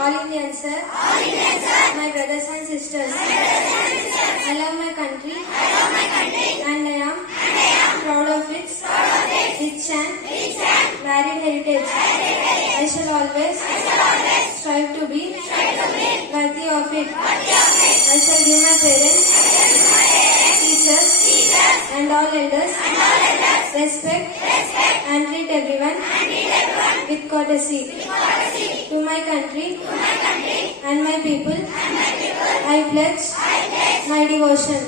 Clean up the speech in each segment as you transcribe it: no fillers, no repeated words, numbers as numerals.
All Indians, sir. My brothers and sisters. I love my country. And I am proud of its rich and varied heritage. I shall always strive to be worthy of it. I shall give my parents, teachers, and all elders respect and treat everyone with courtesy. To my country and my people, I pledge my devotion.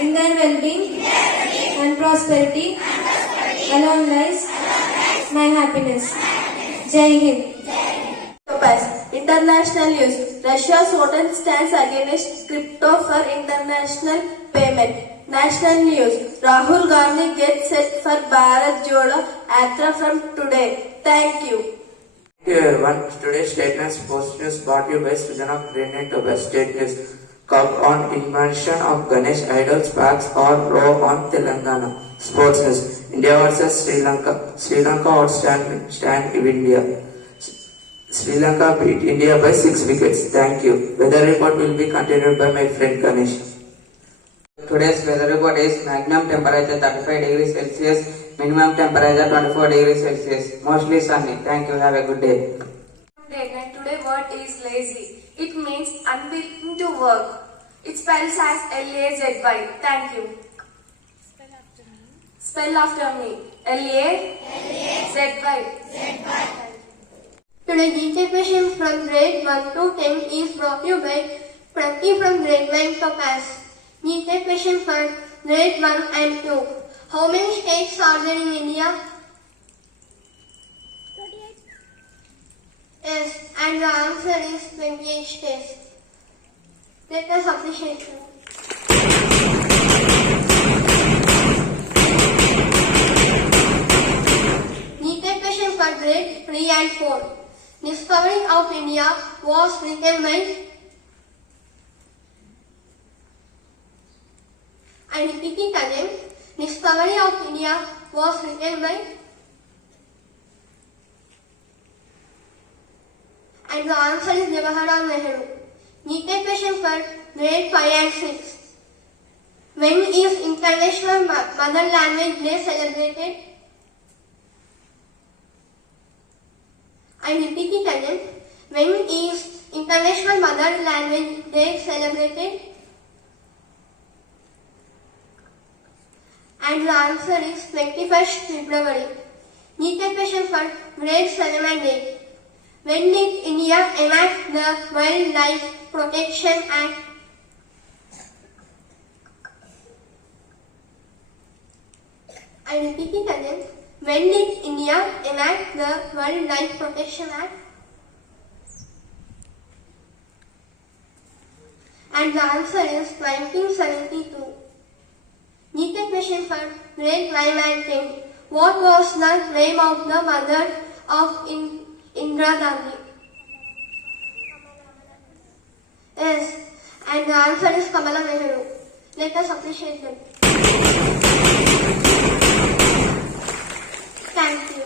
In their well-being and prosperity alone lies my happiness. Jai Hind. Topaz. International news. Russia's vote stands against crypto for international payment. National news. Rahul Gandhi gets set for Bharat Jodo Yatra from today. Thank you. Thank you everyone. Today's State News Post News brought you by Sujana Green and Topaz State News. Cup on immersion of Ganesh idols packs or row on Telangana. Sports News. India versus Sri Lanka. Sri Lanka outstanding stand India. Sri Lanka beat India by 6 wickets. Thank you. Weather report will be continued by my friend Ganesh. Today's weather report is maximum temperature 35 degrees Celsius, minimum temperature 24 degrees Celsius. Mostly sunny. Thank you. Have a good day. And today word is lazy. It means unwilling to work. It spells as L-A-Z-Y. Thank you. Spell after me. L-A-Z-Y. Today GK question from grade 1 to 10 is brought to you by Prati from grade 9 Topaz. GK question for grade 1 and 2. How many states are there in India? 38. Yes, and the answer is 28 states. Let us appreciate you. GK question for grade 3 and 4. Discovery of India was written by, I repeat it again. Discovery of India was written by, and the answer is Jawaharlal Nehru. GK question for grade 5 and 6. When is International Mother Language Day celebrated? I repeat it again. When is International Mother Language Day celebrated? And the answer is 21st February. GK question for grade 7 and 8. When did India enact the Wildlife Protection Act? I repeat it again. When did India enact the Wildlife Protection Act? And the answer is 1972. GK question for grade 9 and 10. What was the name of the mother of Indira Gandhi? Yes, and the answer is Kamala Nehru. Let us appreciate them. Thank you.